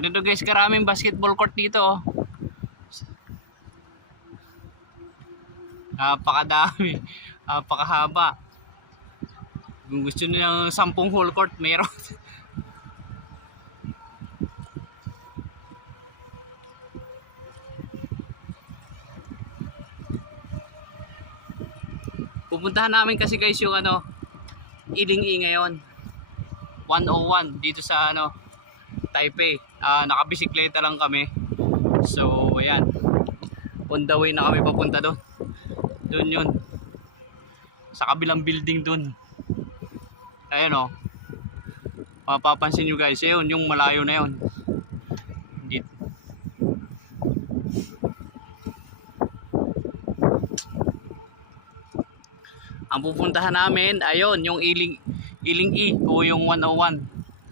Ganito guys, karaming basketball court dito oh. Napakadami, napakahaba. Kung gusto niyo ng 10 whole court, meron. Pupuntahan namin kasi guys yung ano, Iling-I ngayon. 101 dito sa ano, Taipei. Nakabisikleta lang kami. So ayan, on the way na kami papunta doon. Doon yun, sa kabilang building doon. Ayan o, mapapansin nyo guys, yun yung malayo na yun. Dito. Ang pupuntahan namin, ayun, yung Iling-I o yung 101.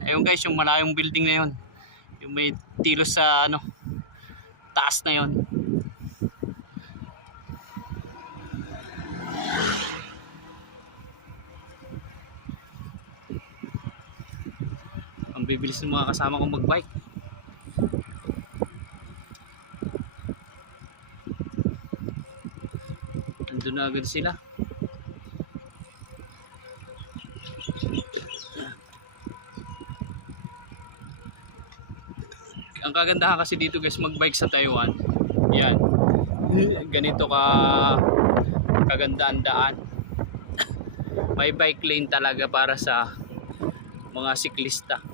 Ayun guys, yung malayong building na yun. Yung may tilos sa ano, taas na yun. Ang bibilis ng mga kasama kong magbike. Nandun na agad sila. Ang kagandahan kasi dito guys magbike sa Taiwan, yan, ganito ka kaganda ang daan. May bike lane talaga para sa mga siklista.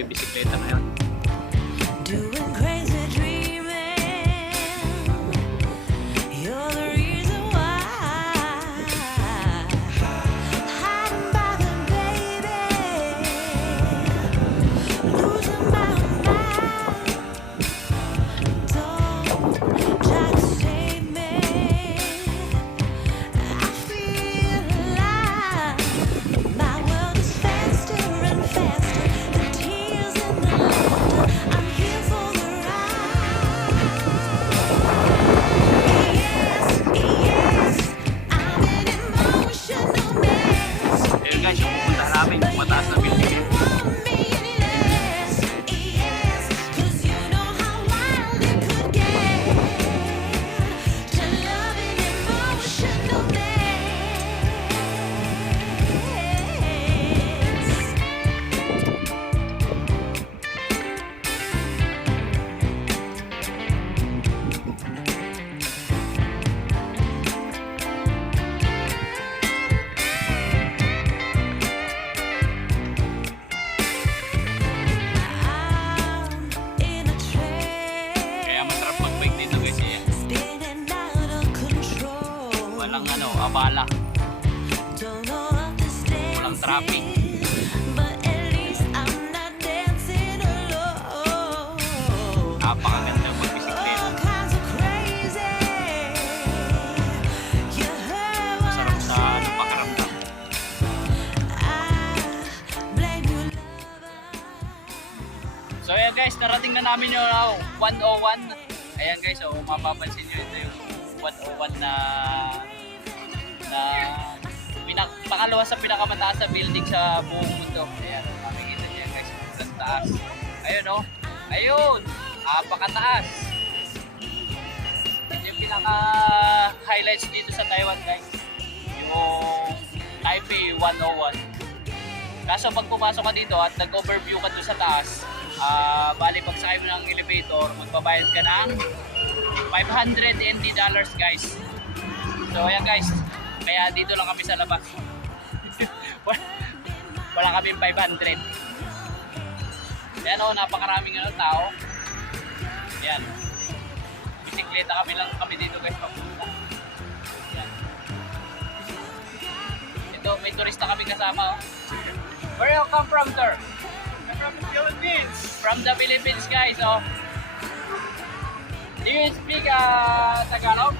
Bisikleta ngayon. Doing crazy dreaming. You're the reason why. Hiding by the baby. Losing my mind. Don't try to save me. I feel alive. My world is faster and faster. I'm here for the ride. Yes, I'm an emotional mess. Ayun guys, yung pupuntahan namin, yung mataas na building yun. Yes, 'cause you know how wild it could get. To love an emotional mess. Kaya masarap mag-bike dito guys eh. Walang ano, abala. Walang traffic. Napakaganda mag-bisikleta. Masarap sa ano, pakiramdam. So ayan guys, narating na namin yung 101. Ayan guys, oh, mapapansin nyo ito yung 101 na pangalawa sa pinakamataas na building sa buong mundo. Ayan, makikita nyo yan guys, sa taas. Ayun oh, ayun, napakataas. Ito yung pinaka highlights dito sa Taiwan guys, yung Taipei 101. Kaso pag pumasok ka dito at nag-overview ka doon sa taas, bali pag sakay mo ng elevator, magbabayad ka ng $500 guys. So ayan guys, kaya dito lang kami sa labas. Wala kaming 500. Ayan o, napakaraming tao. Yan. Bisikleta kami dito guys papunta. Yan. Ito, may turista kami kasama. Oh. Where you come from, sir? I'm from the Philippines. From the Philippines, guys. Oh. Do you speak Tagalog?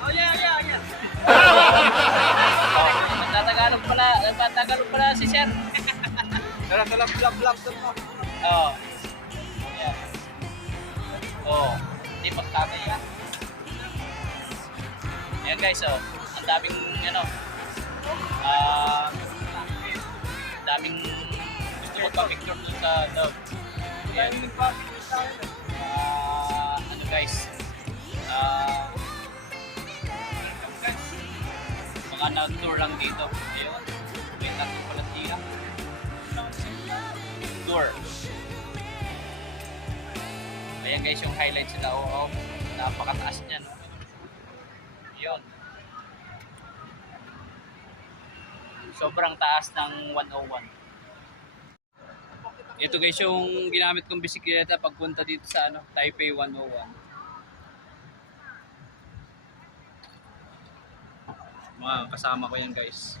Oh yeah. Tagalog pala si sir. Dala vlog doon mo. Oh. Yan. Oh. Di pagtatay ka. Ayan guys, oh. Ang daming, daming gusto magpa-picture dun sa loob. Ayan. Ano guys, mga nag-tour lang dito. Ayun, may tattoo pala siya. Tour. Ayan guys yung highlights nila. Oo, napakataas niyan. Yun. Sobrang taas ng 101. Ito guys yung ginamit kong bisikleta pagpunta dito sa Taipei 101. Mga kasama ko yan guys.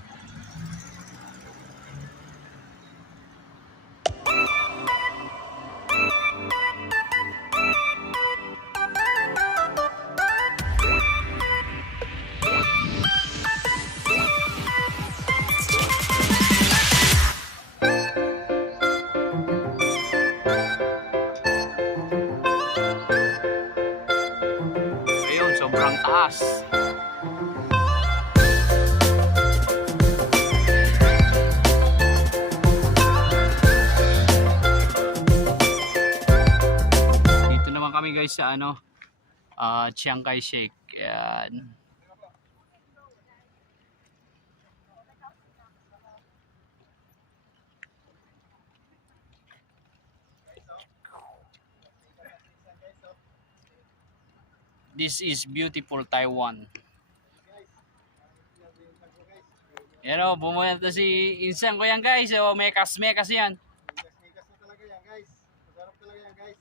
Ayun, sobrang taas. Dito naman kami guys sa Chiang Kai-shek. Yan. This is beautiful Taiwan. Yan o, bumulanta si Insan ko yan guys. O, mekas yan. Migas na talaga yan guys. Masarap talaga yan guys.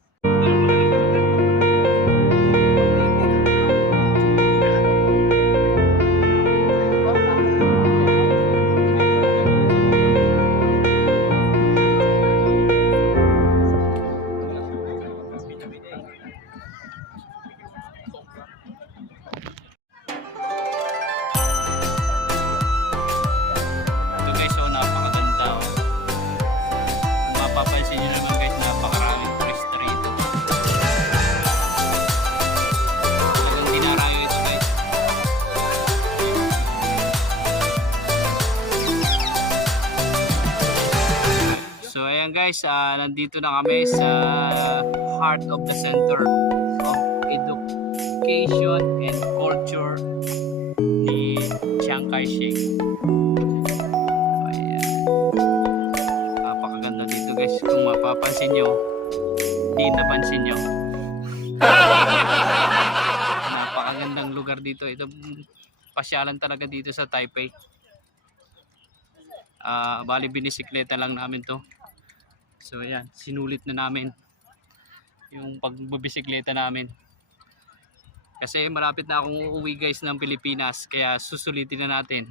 Ito guys, napakaganda o. Kung mapapansin nyo naman guys, napakaraming turista rito. Talagang dinarayo ito guys. So ayan guys, nandito na kami sa heart of the center of education and culture ni Chiang Kai-shek. Ayan. Napakaganda dito guys. Kung mapapansin nyo, di napansin nyo. Napakagandang lugar dito. Ito pasyalan talaga dito sa Taipei. Bali binisikleta lang namin to. So ayan, sinulit na namin yung pagbibisikleta namin. Kasi malapit na akong uuwi guys ng Pilipinas, kaya susulitin na natin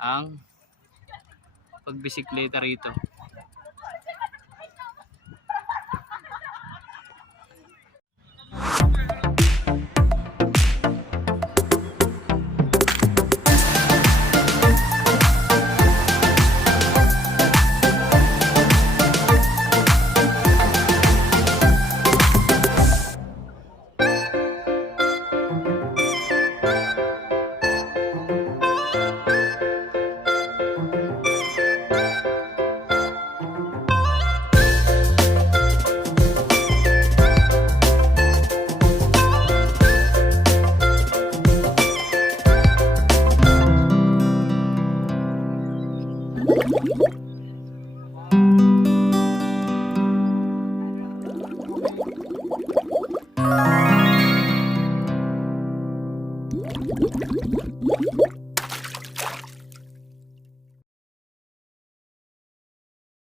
ang pagbisikleta rito.